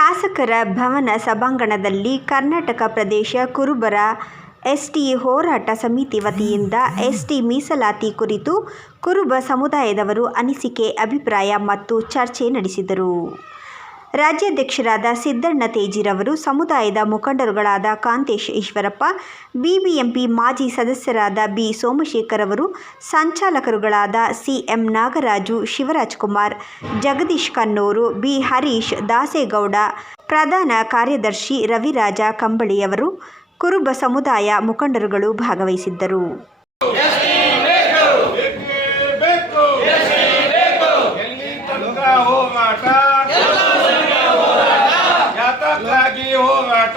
ಶಾಸಕರ ಭವನ ಸಭಾಂಗಣದಲ್ಲಿ ಕರ್ನಾಟಕ ಪ್ರದೇಶ ಕುರುಬರ ಎಸ್ಟಿ ಹೋರಾಟ ಸಮಿತಿ ವತಿಯಿಂದ ಎಸ್ಟಿ ಮೀಸಲಾತಿ ಕುರಿತು ಕುರುಬ ಸಮುದಾಯದವರು ಅನಿಸಿಕೆ, ಅಭಿಪ್ರಾಯ ಮತ್ತು ಚರ್ಚೆ ನಡೆಸಿದರು. ರಾಜ್ಯಾಧ್ಯಕ್ಷರಾದ ಸಿದ್ದಣ್ಣ ತೇಜಿರವರು, ಸಮುದಾಯದ ಮುಖಂಡರುಗಳಾದ ಕಾಂತೇಶ್ ಈಶ್ವರಪ್ಪ, ಬಿಬಿಎಂಪಿ ಮಾಜಿ ಸದಸ್ಯರಾದ ಬಿ ಸೋಮಶೇಖರ್ ಅವರು ಸಂಚಾಲಕರುಗಳಾದ ಸಿಎಂ ನಾಗರಾಜು ಶಿವರಾಜ್ಕುಮಾರ್ ಜಗದೀಶ್ ಕನ್ನೂರು ಬಿ ಹರೀಶ್ ದಾಸೇಗೌಡ, ಪ್ರಧಾನ ಕಾರ್ಯದರ್ಶಿ ರವಿರಾಜ ಕಂಬಳಿಯವರು, ಕುರುಬ ಸಮುದಾಯ ಮುಖಂಡರುಗಳು ಭಾಗವಹಿಸಿದ್ದರು. ಬೇಕು ಎಲ್ಲಿ ತನಕ ಹೋರಾಟ ಯಾತಕ್ಕಾಗಿ ಹೋರಾಟ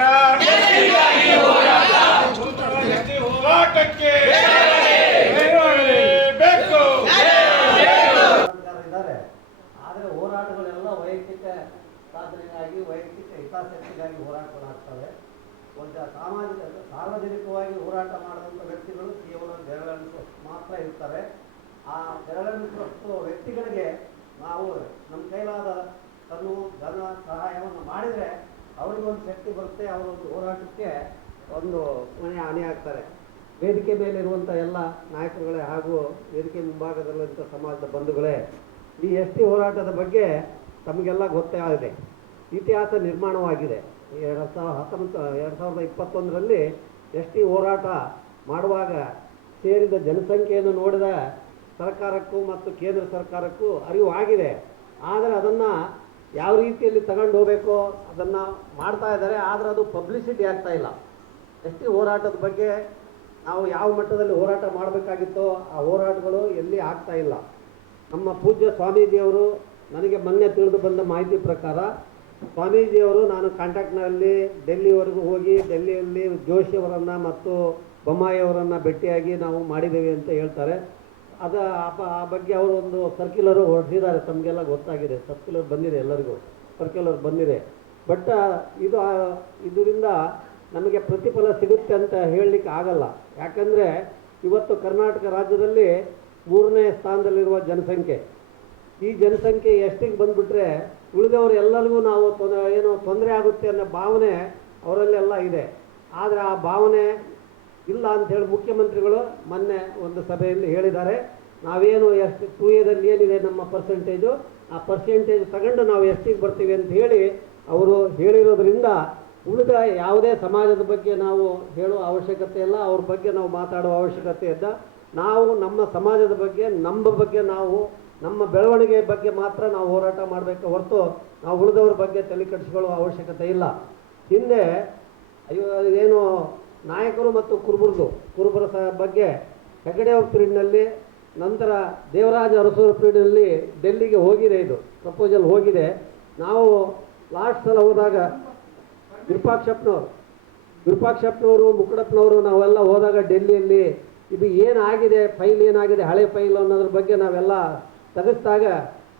ಎಲ್ಲಿ ಹೋರಾಟಕ್ಕೆ ಬೇಕು ಇದ್ದಾರೆ ಆದರೆ ಹೋರಾಟಗಳೆಲ್ಲ ವೈಯಕ್ತಿಕ ಸಾಧನೆಗಾಗಿ ಹಿತಾಸಕ್ತಿಗಾಗಿ ಹೋರಾಟಗಳಾಗ್ತವೆ. ಒಂದು ಸಾಮಾಜಿಕ, ಸಾರ್ವಜನಿಕವಾಗಿ ಹೋರಾಟ ಮಾಡಿದಂಥ ವ್ಯಕ್ತಿಗಳು ಕೇವಲ ಬೆರಳನ್ನು ಮಾತ್ರ ಇರ್ತಾರೆ ಆ ಬೆರಳೆಣಿಸುವಷ್ಟು ವ್ಯಕ್ತಿಗಳಿಗೆ ನಾವು ನಮ್ಮ ಕೈಲಾದ ತನು ಧನ ಸಹಾಯವನ್ನು ಮಾಡಿದರೆ ಅವರಿಗೊಂದು ಶಕ್ತಿ ಬರುತ್ತೆ ಅವರೊಂದು ಹೋರಾಟಕ್ಕೆ ಒಂದು ಮನೆ ಹಾನಿಯಾಗ್ತಾರೆ ವೇದಿಕೆ ಮೇಲೆ ಇರುವಂಥ ಎಲ್ಲ ನಾಯಕರುಗಳೇ ಹಾಗೂ ವೇದಿಕೆ ಮುಂಭಾಗದಲ್ಲಿರುವಂಥ ಸಮಾಜದ ಬಂಧುಗಳೇ, ಈ ಎಸ್ ಟಿ ಹೋರಾಟದ ಬಗ್ಗೆ ತಮಗೆಲ್ಲ ಗೊತ್ತೇ ಆಗಿದೆ. ಇತಿಹಾಸ ನಿರ್ಮಾಣವಾಗಿದೆ. ಎರಡು ಸಾವಿರದ ಹತ್ತೊಂಬತ್ತು, ಎರಡು ಸಾವಿರದ ಇಪ್ಪತ್ತೊಂದರಲ್ಲಿ ಎಸ್ ಟಿ ಹೋರಾಟ ಮಾಡುವಾಗ ಸೇರಿದ ಜನಸಂಖ್ಯೆಯನ್ನು ನೋಡಿದ ಸರ್ಕಾರಕ್ಕೂ ಮತ್ತು ಕೇಂದ್ರ ಸರ್ಕಾರಕ್ಕೂ ಅರಿವು ಆಗಿದೆ. ಆದರೆ ಅದನ್ನು ಯಾವ ರೀತಿಯಲ್ಲಿ ತಗೊಂಡು ಹೋಗಬೇಕು, ಅದನ್ನು ಮಾಡ್ತಾ ಇದ್ದಾರೆ, ಆದರೆ ಅದು ಪಬ್ಲಿಸಿಟಿ ಆಗ್ತಾ ಇಲ್ಲ. ಎಸ್ ಟಿ ಹೋರಾಟದ ಬಗ್ಗೆ ನಾವು ಯಾವ ಮಟ್ಟದಲ್ಲಿ ಹೋರಾಟ ಮಾಡಬೇಕಾಗಿತ್ತೋ ಆ ಹೋರಾಟಗಳು ಎಲ್ಲಿ ಆಗ್ತಾ ಇಲ್ಲ. ನಮ್ಮ ಪೂಜ್ಯ ಸ್ವಾಮೀಜಿಯವರು ನನಗೆ ಮೊನ್ನೆ ತಿಳಿದು ಬಂದ ಮಾಹಿತಿ ಪ್ರಕಾರ ಸ್ವಾಮೀಜಿಯವರು ನಾನು ಕಾಂಟ್ಯಾಕ್ಟ್ನಲ್ಲಿ ಡೆಲ್ಲಿವರೆಗೂ ಹೋಗಿ ಡೆಲ್ಲಿಯಲ್ಲಿ ಜೋಶಿಯವರನ್ನು ಮತ್ತು ಬೊಮ್ಮಾಯಿಯವರನ್ನು ಭೇಟಿಯಾಗಿ ನಾವು ಮಾಡಿದ್ದೇವೆ ಅಂತ ಹೇಳ್ತಾರೆ. ಅದು ಆ ಬಗ್ಗೆ ಅವರು ಒಂದು ಸರ್ಕ್ಯುಲರು ಹೊರಟಿದ್ದಾರೆ ತಮಗೆಲ್ಲ ಗೊತ್ತಾಗಿದೆ. ಸರ್ಕ್ಯುಲರ್ ಬಂದಿದೆ ಎಲ್ಲರಿಗೂ, ಸರ್ಕ್ಯುಲರ್ ಬಂದಿದೆ. ಬಟ್ ಇದು ಇದರಿಂದ ನಮಗೆ ಪ್ರತಿಫಲ ಸಿಗುತ್ತೆ ಅಂತ ಹೇಳಲಿಕ್ಕೆ ಆಗಲ್ಲ. ಯಾಕಂದರೆ ಇವತ್ತು ಕರ್ನಾಟಕ ರಾಜ್ಯದಲ್ಲಿ ಮೂರನೇ ಸ್ಥಾನದಲ್ಲಿರುವ ಜನಸಂಖ್ಯೆ. ಈ ಜನಸಂಖ್ಯೆ ಎಷ್ಟಿಗೆ ಬಂದುಬಿಟ್ರೆ ಉಳಿದವರು ಎಲ್ಲರಿಗೂ ನಾವು ತೊಂದರೆ, ಏನು ತೊಂದರೆ ಆಗುತ್ತೆ ಅನ್ನೋ ಭಾವನೆ ಅವರಲ್ಲೆಲ್ಲ ಇದೆ. ಆದರೆ ಆ ಭಾವನೆ ಇಲ್ಲ ಅಂಥೇಳಿ ಮುಖ್ಯಮಂತ್ರಿಗಳು ಮೊನ್ನೆ ಒಂದು ಸಭೆಯಲ್ಲಿ ಹೇಳಿದ್ದಾರೆ. ನಾವೇನು ಎಷ್ಟು ಟೂ ಎದಲ್ಲಿ ಏನಿದೆ ನಮ್ಮ ಪರ್ಸೆಂಟೇಜು ಆ ಪರ್ಸೆಂಟೇಜ್ ತಗೊಂಡು ನಾವು ಎಷ್ಟಿಗೆ ಬರ್ತೀವಿ ಅಂತ ಹೇಳಿ ಅವರು ಹೇಳಿರೋದ್ರಿಂದ ಉಳಿದ ಯಾವುದೇ ಸಮಾಜದ ಬಗ್ಗೆ ನಾವು ಹೇಳುವ ಅವಶ್ಯಕತೆ ಇಲ್ಲ. ಅವ್ರ ಬಗ್ಗೆ ನಾವು ಮಾತಾಡುವ ಅವಶ್ಯಕತೆ ಇದ್ದ. ನಾವು ನಮ್ಮ ಸಮಾಜದ ಬಗ್ಗೆ, ನಮ್ಮ ಬಗ್ಗೆ ನಾವು ನಮ್ಮ ಬೆಳವಣಿಗೆ ಬಗ್ಗೆ ಮಾತ್ರ ನಾವು ಹೋರಾಟ ಮಾಡಬೇಕು ಹೊರತು ನಾವು ಉಳಿದವ್ರ ಬಗ್ಗೆ ತಲೆ ಕೆಡಿಸ್ಕೊಳ್ಳೋ ಅವಶ್ಯಕತೆ ಇಲ್ಲ. ಹಿಂದೆ ಅಯ್ಯೋ ಏನು ನಾಯಕರು ಮತ್ತು ಕುರುಬರದು. ಕುರುಬರ ಸ ಬಗ್ಗೆ ಹೆಗಡೆ ಅವ್ರ ಪೀರಿಯಡ್ನಲ್ಲಿ, ನಂತರ ದೇವರಾಜ ಅರಸೂರ ಪೀರಿಯಡ್ನಲ್ಲಿ ಡೆಲ್ಲಿಗೆ ಹೋಗಿದೆ ಇದು, ಪ್ರಪೋಸಲ್ ಹೋಗಿದೆ. ನಾವು ಲಾಸ್ಟ್ ಸಲ ಹೋದಾಗ ವಿರೂಪಾಕ್ಷಪ್ಪನವ್ರು, ವಿರೂಪಾಕ್ಷಪ್ಪನವರು ಮುಕ್ಕಡಪ್ಪನವರು ನಾವೆಲ್ಲ ಹೋದಾಗ ಡೆಲ್ಲಿಯಲ್ಲಿ ಇದು ಏನಾಗಿದೆ, ಫೈಲ್ ಏನಾಗಿದೆ, ಹಳೆ ಫೈಲ್ ಅನ್ನೋದ್ರ ಬಗ್ಗೆ ನಾವೆಲ್ಲ ತೆಗೆಸ್ದಾಗ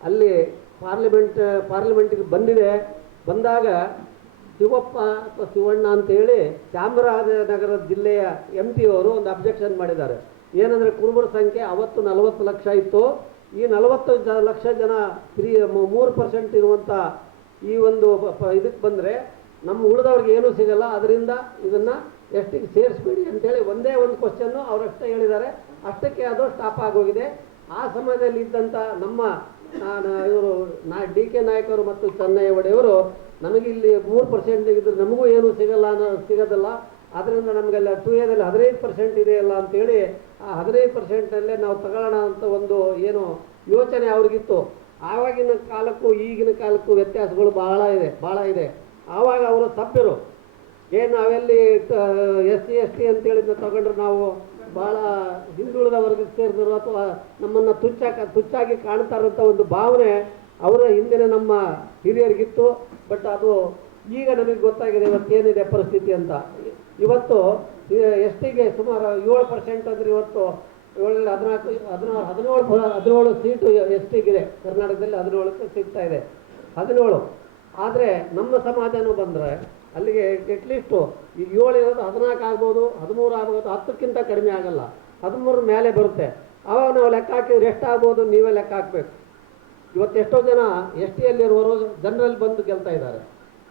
ಅಲ್ಲಿ ಪಾರ್ಲಿಮೆಂಟ್, ಪಾರ್ಲಿಮೆಂಟಿಗೆ ಬಂದಿದೆ. ಬಂದಾಗ ಶಿವಪ್ಪ ಅಥವಾ ಶಿವಣ್ಣ ಅಂತೇಳಿ ಚಾಮರಾಜನಗರ ಜಿಲ್ಲೆಯ ಎಂ ಪಿ ಅವರು ಒಂದು ಅಬ್ಜೆಕ್ಷನ್ ಮಾಡಿದ್ದಾರೆ. ಏನಂದರೆ ಕುರುಬರ ಸಂಖ್ಯೆ ಅವತ್ತು ನಲವತ್ತು ಲಕ್ಷ ಇತ್ತು. ಈ ನಲವತ್ತು ಲಕ್ಷ ಜನ ತ್ರೀ ಮೂರು ಪರ್ಸೆಂಟ್ ಇರುವಂಥ ಈ ಒಂದು ಇದಕ್ಕೆ ಬಂದರೆ ನಮ್ಮ ಉಳಿದವ್ರಿಗೆ ಏನೂ ಸಿಗಲ್ಲ. ಅದರಿಂದ ಇದನ್ನು ಎಷ್ಟಿಗೆ ಸೇರಿಸ್ಬೇಡಿ ಅಂತೇಳಿ ಒಂದೇ ಒಂದು ಕ್ವಶನ್ನು ಅವರಷ್ಟೇ ಹೇಳಿದ್ದಾರೆ. ಅಷ್ಟಕ್ಕೆ ಅದು ಸ್ಟಾಪ್ ಆಗೋಗಿದೆ. ಆ ಸಮಯದಲ್ಲಿ ಇದ್ದಂಥ ನಮ್ಮ ಇವರು, ನಾ, ಡಿ, ಕೆ ನಾಯಕರು ಮತ್ತು ಚೆನ್ನೈ ಒಡೆಯವರು ನಮಗೆ ಇಲ್ಲಿ ಮೂರು ಪರ್ಸೆಂಟ್ ಇದ್ರೆ ನಮಗೂ ಏನು ಸಿಗಲ್ಲ ಅನ್ನೋ, ಸಿಗೋದಿಲ್ಲ. ಅದರಿಂದ ನಮಗೆಲ್ಲ ಟು ಎದಲ್ಲಿ ಹದಿನೈದು ಪರ್ಸೆಂಟ್ ಇದೆಯಲ್ಲ ಅಂತೇಳಿ ಆ ಹದಿನೈದು ಪರ್ಸೆಂಟಲ್ಲೇ ನಾವು ತಗೊಳ್ಳೋಣ ಅಂತ ಒಂದು ಏನು ಯೋಚನೆ ಅವ್ರಿಗಿತ್ತು. ಆವಾಗಿನ ಕಾಲಕ್ಕೂ ಈಗಿನ ಕಾಲಕ್ಕೂ ವ್ಯತ್ಯಾಸಗಳು ಬಹಳ ಇದೆ ಭಾಳ ಇದೆ. ಆವಾಗ ಅವರು ಸಭ್ಯರು ಏನು ನಾವೆಲ್ಲಿ ಎಸ್ ಸಿ, ಎಸ್ ಟಿ ಅಂತೇಳಿದ ತಗೊಂಡ್ರೆ ನಾವು ಭಾಳ ಹಿಂದುಳಿದ ವರ್ಗಕ್ಕೆ ಸೇರಿದ್ರು ಅಥವಾ ನಮ್ಮನ್ನು ತುಚ್ಚಾಕ, ತುಚ್ಚಾಗಿ ಕಾಣ್ತಾರಂಥ ಒಂದು ಭಾವನೆ ಅವರ ಹಿಂದಿನ ನಮ್ಮ ಹಿರಿಯರಿಗಿತ್ತು. ಬಟ್ ಅದು ಈಗ ನಮಗೆ ಗೊತ್ತಾಗಿದೆ ಇವತ್ತೇನಿದೆ ಪರಿಸ್ಥಿತಿ ಅಂತ. ಇವತ್ತು ಎಸ್ ಟಿಗೆ ಸುಮಾರು ಏಳು ಪರ್ಸೆಂಟ್ ಅಂದರೆ ಇವತ್ತು ಏಳು ಹದಿನಾಲ್ಕು, ಹದಿನಾರು, ಹದಿನೇಳು ಹದಿನೇಳು ಸೀಟು ಎಸ್ ಟಿಗಿದೆ. ಕರ್ನಾಟಕದಲ್ಲಿ ಹದಿನೇಳಕ್ಕೆ ಸಿಗ್ತಾ ಇದೆ. ಹದಿನೇಳು. ಆದರೆ ನಮ್ಮ ಸಮಾಜನೂ ಬಂದರೆ ಅಲ್ಲಿಗೆ ಎಟ್ಲೀಸ್ಟು ಈಗ ಏಳು ಇರೋದು ಹದಿನಾಲ್ಕು ಆಗ್ಬೋದು, ಹದಿಮೂರು ಆಗ್ಬೋದು, ಹತ್ತಕ್ಕಿಂತ ಕಡಿಮೆ ಆಗಲ್ಲ. ಹದಿಮೂರು ಮೇಲೆ ಬರುತ್ತೆ. ಆವಾಗ ನಾವು ಲೆಕ್ಕ ಹಾಕಿದ್ರೆ ಎಷ್ಟು ಆಗ್ಬೋದು ನೀವೇ ಲೆಕ್ಕ ಹಾಕಬೇಕು. ಇವತ್ತು ಎಷ್ಟೋ ಜನ ಎಸ್ ಟಿಯಲ್ಲಿರುವವರು ಜನರಲ್ಲಿ ಬಂದು ಗೆಲ್ತಾ ಇದ್ದಾರೆ.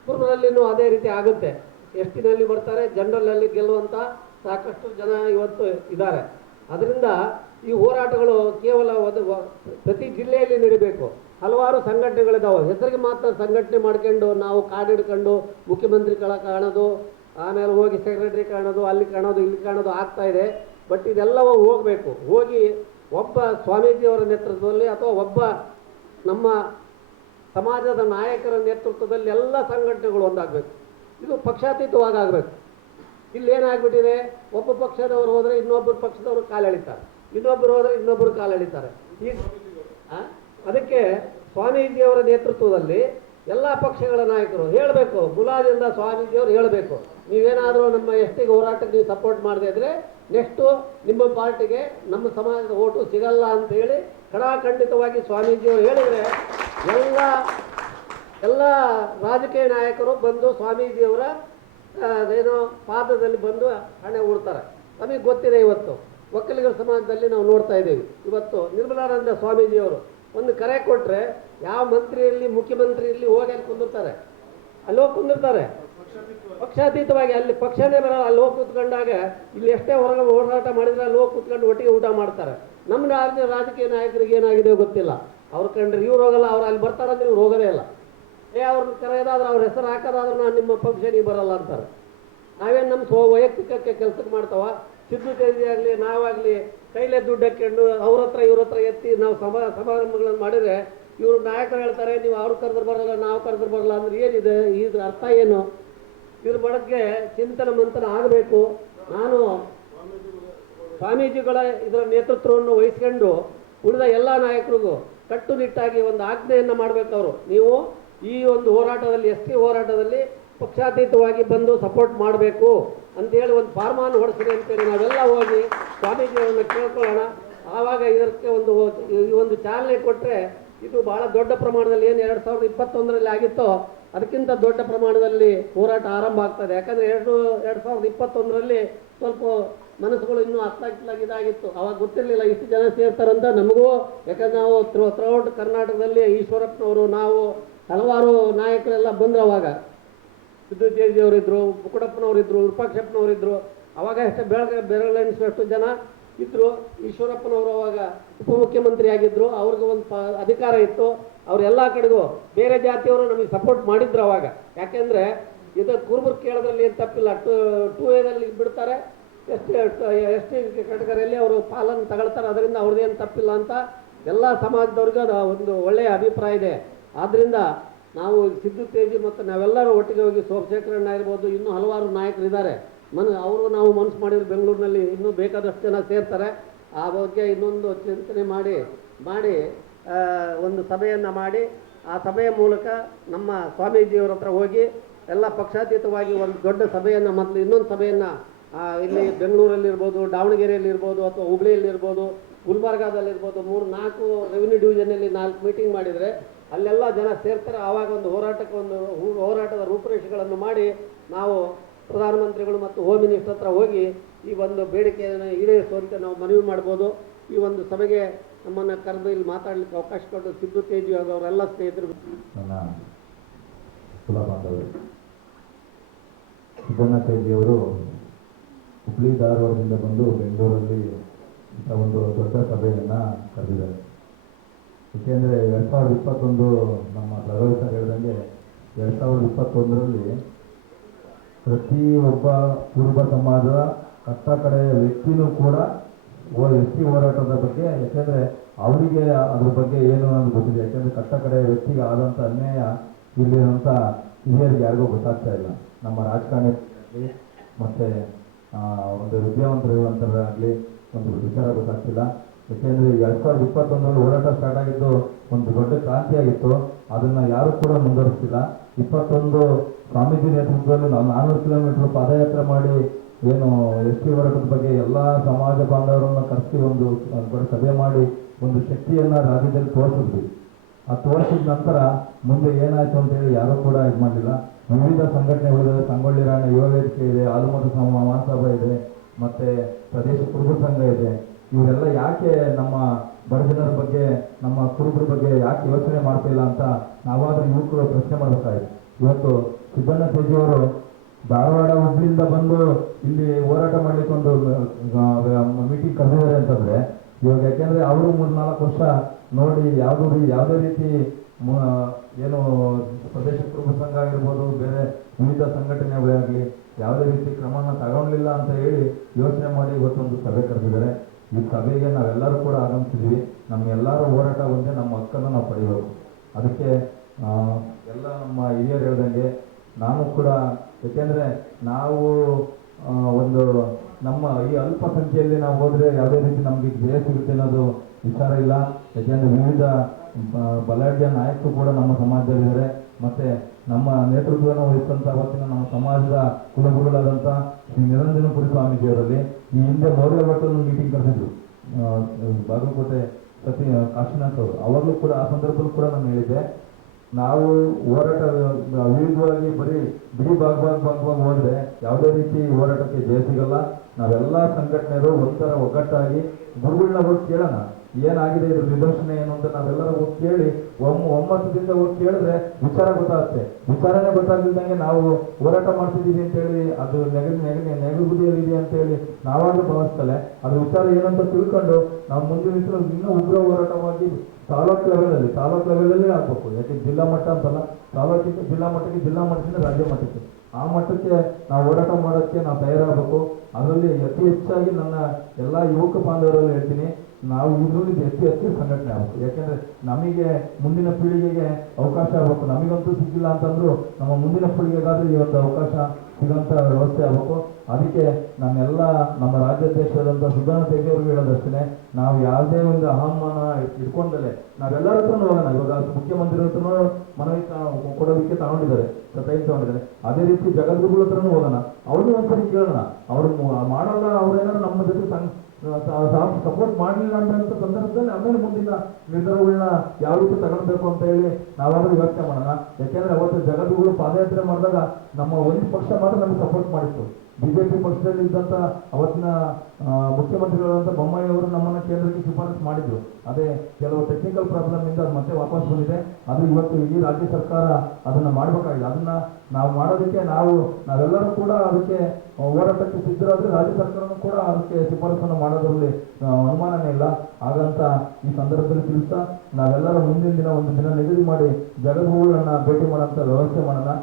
ಕುರುಬರಲ್ಲಿನೂ ಅದೇ ರೀತಿ ಆಗುತ್ತೆ. ಎಷ್ಟಿನಲ್ಲಿ ಬರ್ತಾರೆ ಜನರಲ್ಲಲ್ಲಿ ಗೆಲ್ಲುವಂಥ ಸಾಕಷ್ಟು ಜನ ಇವತ್ತು ಇದ್ದಾರೆ. ಅದರಿಂದ ಈ ಹೋರಾಟಗಳು ಕೇವಲ ಒಂದು ಪ್ರತಿ ಜಿಲ್ಲೆಯಲ್ಲಿ ನಡಿಬೇಕು. ಹಲವಾರು ಸಂಘಟನೆಗಳಿದ್ದಾವೆ. ಹೆಸರಿಗೆ ಮಾತ್ರ ಸಂಘಟನೆ ಮಾಡ್ಕೊಂಡು ನಾವು ಕಾರ್ಡ್ ಹಿಡ್ಕೊಂಡು ಮುಖ್ಯಮಂತ್ರಿಗಳ ಕಾಣೋದು, ಆಮೇಲೆ ಹೋಗಿ ಸೆಕ್ರೆಟರಿ ಕಾಣೋದು, ಅಲ್ಲಿ ಕಾಣೋದು, ಇಲ್ಲಿ ಕಾಣೋದು ಆಗ್ತಾ ಇದೆ. ಬಟ್ ಇದೆಲ್ಲವೂ ಹೋಗಬೇಕು. ಹೋಗಿ ಒಬ್ಬ ಸ್ವಾಮೀಜಿಯವರ ನೇತೃತ್ವದಲ್ಲಿ ಅಥವಾ ಒಬ್ಬ ನಮ್ಮ ಸಮಾಜದ ನಾಯಕರ ನೇತೃತ್ವದಲ್ಲಿ ಎಲ್ಲ ಸಂಘಟನೆಗಳು ಒಂದಾಗಬೇಕು. ಇದು ಪಕ್ಷಾತೀತವಾಗಿ ಆಗಬೇಕು. ಇಲ್ಲಿ ಏನಾಗ್ಬಿಟ್ಟಿದೆ ಒಬ್ಬ ಪಕ್ಷದವರು ಹೋದರೆ ಇನ್ನೊಬ್ಬರು ಪಕ್ಷದವರು ಕಾಲೆಳಿತಾರೆ. ಇನ್ನೊಬ್ಬರು ಹೋದರೆ ಇನ್ನೊಬ್ಬರು ಕಾಲೆಳಿತಾರೆ ಈ? ಅದಕ್ಕೆ ಸ್ವಾಮೀಜಿಯವರ ನೇತೃತ್ವದಲ್ಲಿ ಎಲ್ಲ ಪಕ್ಷಗಳ ನಾಯಕರು ಹೇಳಬೇಕು ಮುಲಾಜಿಂದ ಸ್ವಾಮೀಜಿಯವರು ಹೇಳಬೇಕು. ನೀವೇನಾದರೂ ನಮ್ಮ ಎಷ್ಟಿಗೆ ಹೋರಾಟಕ್ಕೆ ನೀವು ಸಪೋರ್ಟ್ ಮಾಡದೇ ಇದ್ರೆ ನೆಕ್ಸ್ಟು ನಿಮ್ಮ ಪಾರ್ಟಿಗೆ ನಮ್ಮ ಸಮಾಜದ ಓಟು ಸಿಗಲ್ಲ ಅಂತ ಹೇಳಿ ಖಡಾಖಂಡಿತವಾಗಿ ಸ್ವಾಮೀಜಿಯವರು ಹೇಳಿದರೆ ಎಲ್ಲ ಎಲ್ಲ ರಾಜಕೀಯ ನಾಯಕರು ಬಂದು ಸ್ವಾಮೀಜಿಯವರ ಏನೋ ಪಾದದಲ್ಲಿ ಬಂದು ಹಣೆ ಹೂಡ್ತಾರೆ. ನಮಗೆ ಗೊತ್ತಿದೆ ಇವತ್ತು. ಒಕ್ಕಲಿಗರ ಸಮಾಜದಲ್ಲಿ ನಾವು ನೋಡ್ತಾ ಇದ್ದೀವಿ. ಇವತ್ತು ನಿರ್ಮಲಾನಂದ ಸ್ವಾಮೀಜಿಯವರು ಒಂದು ಕರೆ ಕೊಟ್ಟರೆ ಯಾವ ಮಂತ್ರಿ ಇರಲಿ, ಮುಖ್ಯಮಂತ್ರಿ ಇರಲಿ ಹೋಗಿ ಅಲ್ಲಿ ಕುಂದಿರ್ತಾರೆ. ಅಲ್ಲಿ ಹೋಗಿ ಕುಂದಿರ್ತಾರೆ. ಪಕ್ಷಾತೀತವಾಗಿ ಅಲ್ಲಿ ಪಕ್ಷನೇ ಬರಲ್ಲ. ಅಲ್ಲಿ ಹೋಗಿ ಕೂತ್ಕೊಂಡಾಗ ಇಲ್ಲಿ ಎಷ್ಟೇ ಹೊರಗೆ ಹೋರಾಟ ಮಾಡಿದ್ರೆ ಅಲ್ಲಿ ಹೋಗಿ ಕೂತ್ಕೊಂಡು ಒಟ್ಟಿಗೆ ಊಟ ಮಾಡ್ತಾರೆ. ನಮ್ಮ ರಾಜ್ಯ ರಾಜಕೀಯ ನಾಯಕರಿಗೆ ಏನಾಗಿದೆ ಗೊತ್ತಿಲ್ಲ. ಅವ್ರು ಕಂಡ್ರೆ ಇವ್ರು ಹೋಗಲ್ಲ, ಅವ್ರು ಅಲ್ಲಿ ಬರ್ತಾರಂದ್ರೆ ಇವ್ರು ಹೋಗೋದೇ ಇಲ್ಲ. ಏ ಅವ್ರನ್ನ ಕರೆಯೋದಾದ್ರೆ ಅವ್ರ ಹೆಸರು ಹಾಕೋದಾದ್ರೆ ನಾನು ನಿಮ್ಮ ಪಕ್ಷನಿಗೆ ಬರಲ್ಲ ಅಂತಾರೆ. ನಾವೇನು ನಮ್ಮ ಸ್ವ, ವೈಯಕ್ತಿಕಕ್ಕೆ ಕೆಲಸಕ್ಕೆ ಮಾಡ್ತಾವ? ಸಿದ್ದು ಕೈದಿ ಆಗಲಿ, ನಾವಾಗಲಿ ಕೈಲೇ ದುಡ್ಡು ಹಾಕ್ಕೊಂಡು ಅವ್ರ ಹತ್ರ, ಇವ್ರ ಹತ್ರ ಎತ್ತಿ ನಾವು ಸಮ, ಸಮಾರಂಭಗಳನ್ನು ಮಾಡಿದರೆ ಇವರು ನಾಯಕರು ಹೇಳ್ತಾರೆ, ನೀವು ಅವ್ರು ಕರೆದ್ರೆ ಬರಲ್ಲ ನಾವು ಕರೆದ್ರೆ ಬರಲ್ಲ ಅಂದ್ರೆ ಏನಿದೆ? ಇದ್ರ ಅರ್ಥ ಏನು? ಇದ್ರ ಬಗ್ಗೆ ಚಿಂತನ ಮಂಥನ ಆಗಬೇಕು. ನಾನು ಸ್ವಾಮೀಜಿಗಳ ಇದರ ನೇತೃತ್ವವನ್ನು ವಹಿಸ್ಕೊಂಡು ಉಳಿದ ಎಲ್ಲ ನಾಯಕರಿಗೂ ಕಟ್ಟುನಿಟ್ಟಾಗಿ ಒಂದು ಆಜ್ಞೆಯನ್ನು ಮಾಡಬೇಕು ಅವರು. ನೀವು ಈ ಒಂದು ಹೋರಾಟದಲ್ಲಿ, ಎಸ್ ಟಿ ಹೋರಾಟದಲ್ಲಿ ಪಕ್ಷಾತೀತವಾಗಿ ಬಂದು ಸಪೋರ್ಟ್ ಮಾಡಬೇಕು. ಅಂತೇಳಿ ಒಂದು ಫಾರ್ಮಾನ್ ಹೊಡಿಸ್ರಿ ಅಂತೇಳಿ ನಾವೆಲ್ಲ ಹೋಗಿ ಸ್ವಾಮೀಜಿಯವರನ್ನ ಕೇಳ್ಕೊಳ್ಳೋಣ. ಆವಾಗ ಇದಕ್ಕೆ ಒಂದು ಈ ಒಂದು ಚಾಲನೆ ಕೊಟ್ಟರೆ ಇದು ಬಹಳ ದೊಡ್ಡ ಪ್ರಮಾಣದಲ್ಲಿ ಏನು ಎರಡು ಸಾವಿರದ ಇಪ್ಪತ್ತೊಂದರಲ್ಲಿ ಆಗಿತ್ತೋ ಅದಕ್ಕಿಂತ ದೊಡ್ಡ ಪ್ರಮಾಣದಲ್ಲಿ ಹೋರಾಟ ಆರಂಭ ಆಗ್ತದೆ. ಯಾಕಂದರೆ ಎರಡು ಎರಡು ಸಾವಿರದ ಇಪ್ಪತ್ತೊಂದರಲ್ಲಿ ಸ್ವಲ್ಪ ಮನಸ್ಸುಗಳು ಇನ್ನೂ ಅತ್ತಾಗಿತ್ತಲಾಗಿ ಇದಾಗಿತ್ತು. ಅವಾಗ ಗೊತ್ತಿರಲಿಲ್ಲ ಇಷ್ಟು ಜನ ಸೇರ್ತಾರಂತ ನಮಗೂ. ಯಾಕಂದ್ರೆ ನಾವು ತ್ರೌಟ್ ಕರ್ನಾಟಕದಲ್ಲಿ ಈಶ್ವರಪ್ಪನವರು, ನಾವು ಹಲವಾರು ನಾಯಕರೆಲ್ಲ ಬಂದ್ರು ಅವಾಗ. ಸಿದ್ದಜೇಜಿಯವರಿದ್ದರು ಮುಕುಡಪ್ಪನವರಿದ್ದರು ವಿರೂಪಾಕ್ಷಪ್ಪನವರಿದ್ದರು ಅವಾಗ ಎಷ್ಟು ಬೆಳಗ್ಗೆ ಬೆರಳೆಣಿಸುವಷ್ಟು ಜನ ಇದ್ದರು ಈಶ್ವರಪ್ಪನವರು ಅವಾಗ ಉಪಮುಖ್ಯಮಂತ್ರಿ ಆಗಿದ್ದರು ಅವ್ರಿಗೆ ಒಂದು ಅಧಿಕಾರ ಇತ್ತು. ಅವ್ರು ಎಲ್ಲ ಕಡೆಗೂ ಬೇರೆ ಜಾತಿಯವರು ನಮಗೆ ಸಪೋರ್ಟ್ ಮಾಡಿದ್ರು ಅವಾಗ. ಯಾಕೆಂದರೆ ಇದು ಕುರುಬರು ಕೇಳೋದ್ರಲ್ಲಿ ಏನು ತಪ್ಪಿಲ್ಲ. ಟು, ಟೂ ಎದಲ್ಲಿ ಬಿಡ್ತಾರೆ. ಎಷ್ಟು ಎಷ್ಟು ಕಟಕರಲ್ಲಿ ಅವರು ಪಾಲನ್ನು ತಗೊಳ್ತಾರೆ. ಅದರಿಂದ ಅವ್ರದ್ದೇನು ತಪ್ಪಿಲ್ಲ ಅಂತ ಎಲ್ಲ ಸಮಾಜದವ್ರಿಗೂ ಒಂದು ಒಳ್ಳೆಯ ಅಭಿಪ್ರಾಯ ಇದೆ. ಆದ್ದರಿಂದ ನಾವು ಸಿದ್ದು ತೇಜಿ ಮತ್ತು ನಾವೆಲ್ಲರೂ ಒಟ್ಟಿಗೆ ಹೋಗಿ ಸೋಮಶೇಖರಣ್ಣ ಇರ್ಬೋದು ಇನ್ನೂ ಹಲವಾರು ನಾಯಕರು ಇದ್ದಾರೆ ಮನ, ಅವರು ನಾವು ಮನಸ್ಸು ಮಾಡಿದ್ರು ಬೆಂಗಳೂರಿನಲ್ಲಿ ಇನ್ನೂ ಬೇಕಾದಷ್ಟು ಜನ ಸೇರ್ತಾರೆ. ಆ ಬಗ್ಗೆ ಇನ್ನೊಂದು ಚಿಂತನೆ ಮಾಡಿ ಮಾಡಿ ಒಂದು ಸಭೆಯನ್ನು ಮಾಡಿ. ಆ ಸಭೆಯ ಮೂಲಕ ನಮ್ಮ ಸ್ವಾಮೀಜಿಯವರ ಹತ್ರ ಹೋಗಿ ಎಲ್ಲ ಪಕ್ಷಾತೀತವಾಗಿ ಒಂದು ದೊಡ್ಡ ಸಭೆಯನ್ನು ಮತ್ತು ಇನ್ನೊಂದು ಸಭೆಯನ್ನು ಇಲ್ಲಿ ಬೆಂಗಳೂರಲ್ಲಿರ್ಬೋದು ದಾವಣಗೆರೆಯಲ್ಲಿರ್ಬೋದು ಅಥವಾ ಹುಬ್ಳಿಯಲ್ಲಿರ್ಬೋದು ಗುಲ್ಬರ್ಗಾದಲ್ಲಿರ್ಬೋದು ಮೂರು ನಾಲ್ಕು ರೆವಿನ್ಯೂ ಡಿವಿಷನಲ್ಲಿ ನಾಲ್ಕು ಮೀಟಿಂಗ್ ಮಾಡಿದರೆ ಅಲ್ಲೆಲ್ಲ ಜನ ಸೇರ್ತಾರೆ. ಆವಾಗ ಒಂದು ಹೋರಾಟಕ್ಕೆ ಒಂದು ಹೋರಾಟದ ರೂಪುರೇಷೆಗಳನ್ನು ಮಾಡಿ ನಾವು ಪ್ರಧಾನಮಂತ್ರಿಗಳು ಮತ್ತು ಹೋಮ್ ಮಿನಿಸ್ಟರ್ ಹತ್ರ ಹೋಗಿ ಈ ಒಂದು ಬೇಡಿಕೆಯನ್ನು ಈಡೇರಿಸುವಂತೆ ನಾವು ಮನವಿ ಮಾಡ್ಬೋದು. ಈ ಒಂದು ಸಭೆಗೆ ನಮ್ಮನ್ನು ಕರೆದು ಇಲ್ಲಿ ಮಾತಾಡಲಿಕ್ಕೆ ಅವಕಾಶ ಕೊಟ್ಟು ಸಿದ್ದು, ತೇಜಿ ಅವರೆಲ್ಲ ಸ್ನೇಹಿತರು. ಸುಧರ್ಣ ತೇಜಿಯವರು ಹುಬ್ಬಳ್ಳಿ ಧಾರವಾಡದಿಂದ ಬಂದು ಬೆಂಗಳೂರಲ್ಲಿ ಒಂದು ದೊಡ್ಡ ಸಭೆಯನ್ನು ಕರೆದಿದ್ದಾರೆ. ಏಕೆಂದರೆ ಎರಡು ಸಾವಿರದ ಇಪ್ಪತ್ತೊಂದು ನಮ್ಮ ಪ್ರಗತಿ ಸರ್ ಹೇಳ್ದಂಗೆ ಎರಡು ಸಾವಿರದ ಇಪ್ಪತ್ತೊಂದರಲ್ಲಿ ಪ್ರತಿ ಒಬ್ಬ ಕುರುಬ ಸಮಾಜದ ಕಟ್ಟ ಕಡೆಯ ವ್ಯಕ್ತಿನೂ ಕೂಡ ಓ ಎಸ್ ಟಿ ಹೋರಾಟದ ಬಗ್ಗೆ, ಯಾಕೆಂದರೆ ಅವರಿಗೆ ಅದ್ರ ಬಗ್ಗೆ ಏನು ಅನ್ನೋದು ಗೊತ್ತಿದೆ. ಯಾಕೆಂದರೆ ಕಟ್ಟ ಕಡೆಯ ವ್ಯಕ್ತಿಗೆ ಆದಂಥ ಅನ್ಯಾಯ ಇಲ್ಲಿರುವಂಥ ಹಿರಿಯರಿಗೆ ಯಾರಿಗೂ ಗೊತ್ತಾಗ್ತಾ ಇಲ್ಲ. ನಮ್ಮ ರಾಜಕಾರಣಿ ಮತ್ತು ಒಂದು ವಿದ್ಯಾವಂತರಿರುವಂಥದ್ದಾಗಲಿ ಒಂದು ವಿಚಾರ ಗೊತ್ತಾಗ್ತಿಲ್ಲ. ಯಾಕೆಂದರೆ ಎರಡು ಸಾವಿರದ ಇಪ್ಪತ್ತೊಂದರಲ್ಲಿ ಹೋರಾಟ ಸ್ಟಾರ್ಟ್ ಆಗಿದ್ದು ಒಂದು ದೊಡ್ಡ ಕ್ರಾಂತಿಯಾಗಿತ್ತು ಅದನ್ನು ಯಾರೂ ಕೂಡ ಮುಂದುವರಿಸಿಲ್ಲ. ಇಪ್ಪತ್ತೊಂದು ಸ್ವಾಮೀಜಿ ನೇತೃತ್ವದಲ್ಲಿ ನಾವು ನಾನ್ನೂರು ಕಿಲೋಮೀಟರ್ ಪಾದಯಾತ್ರೆ ಮಾಡಿ ಏನು ಎಸ್ ಟಿ ಹೋರಾಟದ ಬಗ್ಗೆ ಎಲ್ಲ ಸಮಾಜ ಬಾಂಧವರನ್ನು ಕರೆಸಿ ಒಂದು ದೊಡ್ಡ ಸಭೆ ಮಾಡಿ ಒಂದು ಶಕ್ತಿಯನ್ನು ರಾಜ್ಯದಲ್ಲಿ ತೋರಿಸಿದ್ವಿ. ಆ ತೋರಿಸಿದ ನಂತರ ಮುಂದೆ ಏನಾಯ್ತು ಅಂತ ಹೇಳಿ ಯಾರೂ ಕೂಡ ಇದು ಮಾಡಲಿಲ್ಲ. ವಿವಿಧ ಸಂಘಟನೆಗಳಿದೆ ಸಂಗೊಳ್ಳಿ ರಾಣಿ ಯುವ ವೇದಿಕೆ ಇದೆ ಆಲಮಠ ಸಮ ಮಹಾಸಭಾ ಇದೆ, ಮತ್ತೆ ಪ್ರದೇಶ ಕುರುಬ ಸಂಘ ಇದೆ. ಇವರೆಲ್ಲ ಯಾಕೆ ನಮ್ಮ ಬಡಜನರ ಬಗ್ಗೆ, ನಮ್ಮ ಕುರುಬರ ಬಗ್ಗೆ ಯಾಕೆ ಯೋಚನೆ ಮಾಡ್ತಿಲ್ಲ ಅಂತ ನಾವಾದ್ರೂ ಯುವಕರು ಪ್ರಶ್ನೆ ಮಾಡಬೇಕಾಗಿದೆ. ಇವತ್ತು ಸಿದ್ದಣ್ಣ ಸೇಜಿಯವರು ಧಾರವಾಡ ಹುಬ್ಳಿಯಿಂದ ಬಂದು ಇಲ್ಲಿ ಹೋರಾಟ ಮಾಡಿಕೊಂಡು ಮೀಟಿಂಗ್ ಕರೆದಿದ್ದಾರೆ ಅಂತಂದ್ರೆ, ಇವಾಗ ಯಾಕೆಂದ್ರೆ ಅವರು ಮೂರ್ನಾಲ್ಕು ವರ್ಷ ನೋಡಿ ಯಾವುದೋ ಯಾವುದೇ ರೀತಿ ಏನು ಪ್ರದೇಶ ಕುರುಬ ಸಂಘ ಆಗಿರ್ಬೋದು, ಬೇರೆ ವಿವಿಧ ಸಂಘಟನೆಗಳಾಗಲಿ ಯಾವುದೇ ರೀತಿ ಕ್ರಮನ ತಗೊಂಡಿಲ್ಲ ಅಂತ ಹೇಳಿ ಯೋಚನೆ ಮಾಡಿ ಇವತ್ತೊಂದು ಈ ಸಭೆಗೆ ನಾವೆಲ್ಲರೂ ಕೂಡ ಆಗಮಿಸಿದ್ವಿ. ನಮ್ಗೆಲ್ಲರ ಹೋರಾಟ ಒಂದೇ, ನಮ್ಮ ಹಕ್ಕನ್ನು ನಾವು ಪಡೆಯಬೇಕು ಅದಕ್ಕೆ ಎಲ್ಲ ನಮ್ಮ ಹಿರಿಯರು ಹೇಳ್ದಂಗೆ ನಾನು ಕೂಡ, ಯಾಕೆಂದರೆ ನಾವು ಒಂದು ನಮ್ಮ ಈ ಅಲ್ಪಸಂಖ್ಯೆಯಲ್ಲಿ ನಾವು ಹೋದರೆ ಯಾವುದೇ ರೀತಿ ನಮಗೆ ಜಯ ಸಿಗುತ್ತೆ ಅನ್ನೋದು ವಿಚಾರ ಇಲ್ಲ. ಯಾಕೆಂದರೆ ವಿವಿಧ ಬಲಾಢ್ಯ ನಾಯಕರು ಕೂಡ ನಮ್ಮ ಸಮಾಜದಲ್ಲಿದ್ದಾರೆ. ಮತ್ತೆ ನಮ್ಮ ನೇತೃತ್ವವನ್ನು ವಹಿಸಿದಂತಹ ಹೊತ್ತಿನ ನಮ್ಮ ಸಮಾಜದ ಕುಲಗುರುಗಳಾದಂಥ ಶ್ರೀ ನಿರಂಜನಪುರಿ ಸ್ವಾಮೀಜಿಯವರಲ್ಲಿ ಈ ಹಿಂದೆ ಮೌರ್ಯ ಭಟ್ಟರನ್ನು ಮೀಟಿಂಗ್ ಕರೆದಿದ್ರು. ಆ, ಬಾಗಲಕೋಟೆ ಸತಿ ಕಾಶಿನಾಥ್ ಅವರು. ಅವಾಗಲೂ ಕೂಡ ಆ ಸಂದರ್ಭದಲ್ಲೂ ಕೂಡ ನಾನು ಹೇಳಿದ್ದೆ ನಾವು ಹೋರಾಟ ವಿವಿಧವಾಗಿ ಬರೀ ಬಿಡಿ ಭಾಗ ಭಾಗ ಭಾಗ ಭಾಗ ಹೋದ್ರೆ ಯಾವುದೇ ರೀತಿ ಹೋರಾಟಕ್ಕೆ ಜಯ ಸಿಗಲ್ಲ. ನಾವೆಲ್ಲ ಸಂಘಟನೆಯರು ಒಂಥರ ಒಗ್ಗಟ್ಟಾಗಿ ಗುರುಗಳನ್ನ ಹೋಗಿ ಕೇಳೋಣ. ಏನಾಗಿದೆ ಇದ್ರ ನಿದರ್ಶನ ಏನು ಅಂತ ನಾವೆಲ್ಲರೂ ಹೋಗಿ ಕೇಳಿ, ಒಮ್ಮ, ಒಮ್ಮತದಿಂದ ಹೋಗಿ ಕೇಳಿದ್ರೆ ವಿಚಾರ ಗೊತ್ತಾಗುತ್ತೆ. ವಿಚಾರನೇ ಗೊತ್ತಾಗ್ತಿದ್ದಂಗೆ ನಾವು ಹೋರಾಟ ಮಾಡ್ತಿದ್ದೀವಿ ಅಂತೇಳಿ, ಅದು ನೆಗಡಿ ನೆಗಡಿ ಅಂತ ಅಂತೇಳಿ ನಾವಾದ್ರೂ ಭಾವಿಸ್ತಲೆ ಅದು ವಿಚಾರ ಏನಂತ ತಿಳ್ಕೊಂಡು ನಾವು ಮುಂದಿನ ದಿವಸ ಇನ್ನೂ ಉಗ್ರ ಹೋರಾಟವಾಗಿ ತಾಲೂಕು ಲೆವೆಲಲ್ಲಿ ತಾಲೂಕು ಲೆವೆಲಲ್ಲಿ ಹಾಕ್ಬೇಕು ಯಾಕೆ ಜಿಲ್ಲಾ ಮಟ್ಟ ಅಂತಲ್ಲ ತಾಲೂಕಿಂದ ಜಿಲ್ಲಾ ಮಟ್ಟಕ್ಕೆ, ಜಿಲ್ಲಾ ಮಟ್ಟದಿಂದ ರಾಜ್ಯ ಮಟ್ಟಕ್ಕೆ. ಆ ಮಟ್ಟಕ್ಕೆ ನಾವು ಹೋರಾಟ ಮಾಡೋಕ್ಕೆ ನಾವು ತಯಾರಾಗಬೇಕು. ಅದರಲ್ಲಿ ಅತಿ ಹೆಚ್ಚಾಗಿ ನನ್ನ ಎಲ್ಲ ಯುವಕ ಬಾಂಧವರಲ್ಲಿ ಹೇಳ್ತೀನಿ ನಾವು ಇದರಲ್ಲಿ ಹೆಚ್ಚು ಹೆಚ್ಚು ಸಂಘಟನೆ ಆಗಬೇಕು ಯಾಕೆಂದ್ರೆ ನಮಗೆ ಮುಂದಿನ ಪೀಳಿಗೆಗೆ ಅವಕಾಶ ಆಗಬೇಕು. ನಮಗಂತೂ ಸಿಕ್ಕಿಲ್ಲ ಅಂತಂದ್ರು ನಮ್ಮ ಮುಂದಿನ ಪೀಳಿಗೆಗಾದ್ರೆ ಈ ಒಂದು ಅವಕಾಶ ಸಿಗೋಂಥ ವ್ಯವಸ್ಥೆ ಆಗಬೇಕು. ಅದಕ್ಕೆ ನಮ್ಮೆಲ್ಲ ನಮ್ಮ ರಾಜ್ಯಾಧ್ಯಕ್ಷರಾದಂಥ ಸುಧಾರಣ ತೆಗೆ ಅವ್ರಿಗೆ ಹೇಳೋದಷ್ಟೇ ನಾವು ಯಾವುದೇ ಒಂದು ಅಹಮಾನ ಇಟ್ಕೊಂಡಲೆ ನಾವೆಲ್ಲರ ಹತ್ರ ನೋಡೋಣ ಇವಾಗ ಮುಖ್ಯಮಂತ್ರಿ ಹತ್ರ ಮನವಿ ಕೊಡೋದಕ್ಕೆ ತಗೊಂಡಿದ್ದಾರೆ ಸತೈನ್ ತಗೊಂಡಿದ್ದಾರೆ. ಅದೇ ರೀತಿ ಜಗದ್ಗುರುಗಳ ಹತ್ರನೂ ಹೋಗೋಣ. ಅವ್ರನ್ನೂ ಒಂದ್ಸರಿ ಕೇಳೋಣ. ಅವ್ರು ಮಾಡೋಲ್ಲ, ಅವ್ರೇನಾದ್ರು ನಮ್ಮ ಜೊತೆ ಸಂಗ್ ಸಪೋರ್ಟ್ ಮಾಡಲಿಲ್ಲ ಅಂತ ಸಂದರ್ಭದಲ್ಲಿ ಆಮೇಲೆ ಮುಂದಿನ ನಿರ್ಧಾರಗಳನ್ನ ಯಾವ ರೀತಿ ತಗೊಳ್ಬೇಕು ಅಂತ ಹೇಳಿ ನಾವಾದ್ರೂ ಯೋಚನೆ ಮಾಡೋಣ. ಯಾಕೆಂದ್ರೆ ಅವತ್ತು ಜಗದ್ಗುರು ಪಾದಯಾತ್ರೆ ಮಾಡಿದಾಗ ನಮ್ಮ ಒಂದು ಪಕ್ಷ ಮಾತ್ರ ನಮ್ಗೆ ಸಪೋರ್ಟ್ ಮಾಡಿತ್ತು. ಬಿಜೆಪಿ ಪಕ್ಷದಲ್ಲಿ ಇದ್ದಂಥ ಅವತ್ತಿನ ಮುಖ್ಯಮಂತ್ರಿಗಳಾದಂಥ ಬೊಮ್ಮಾಯಿ ಅವರು ನಮ್ಮನ್ನ ಕೇಂದ್ರಕ್ಕೆ ಶಿಫಾರಸು ಮಾಡಿದ್ರು. ಅದೇ ಕೆಲವು ಟೆಕ್ನಿಕಲ್ ಪ್ರಾಬ್ಲಮ್ ಇಂದ ಅದು ಮತ್ತೆ ವಾಪಸ್ ಬಂದಿದೆ. ಅದು ಇವತ್ತು ಇಡೀ ರಾಜ್ಯ ಸರ್ಕಾರ ಅದನ್ನ ಮಾಡಬೇಕಾಗಿದೆ. ಅದನ್ನ ನಾವು ಮಾಡೋದಕ್ಕೆ ನಾವು, ನಾವೆಲ್ಲರೂ ಕೂಡ ಅದಕ್ಕೆ ಹೋರಾಟಕ್ಕೆ ಸಿದ್ಧರಾದರೆ ರಾಜ್ಯ ಸರ್ಕಾರನೂ ಕೂಡ ಅದಕ್ಕೆ ಶಿಫಾರಸನ್ನು ಮಾಡೋದರಲ್ಲಿ ಅನುಮಾನನೇ ಇಲ್ಲ. ಹಾಗಂತ ಈ ಸಂದರ್ಭದಲ್ಲಿ ತಿಳಿಸ್ತಾ ನಾವೆಲ್ಲರೂ ಮುಂದಿನ ದಿನ ಒಂದು ದಿನ ನಿಗದಿ ಮಾಡಿ ಜಗದ್ಗುರುಗಳನ್ನ ಭೇಟಿ ಮಾಡೋಂಥ ವ್ಯವಸ್ಥೆ ಮಾಡೋಣ.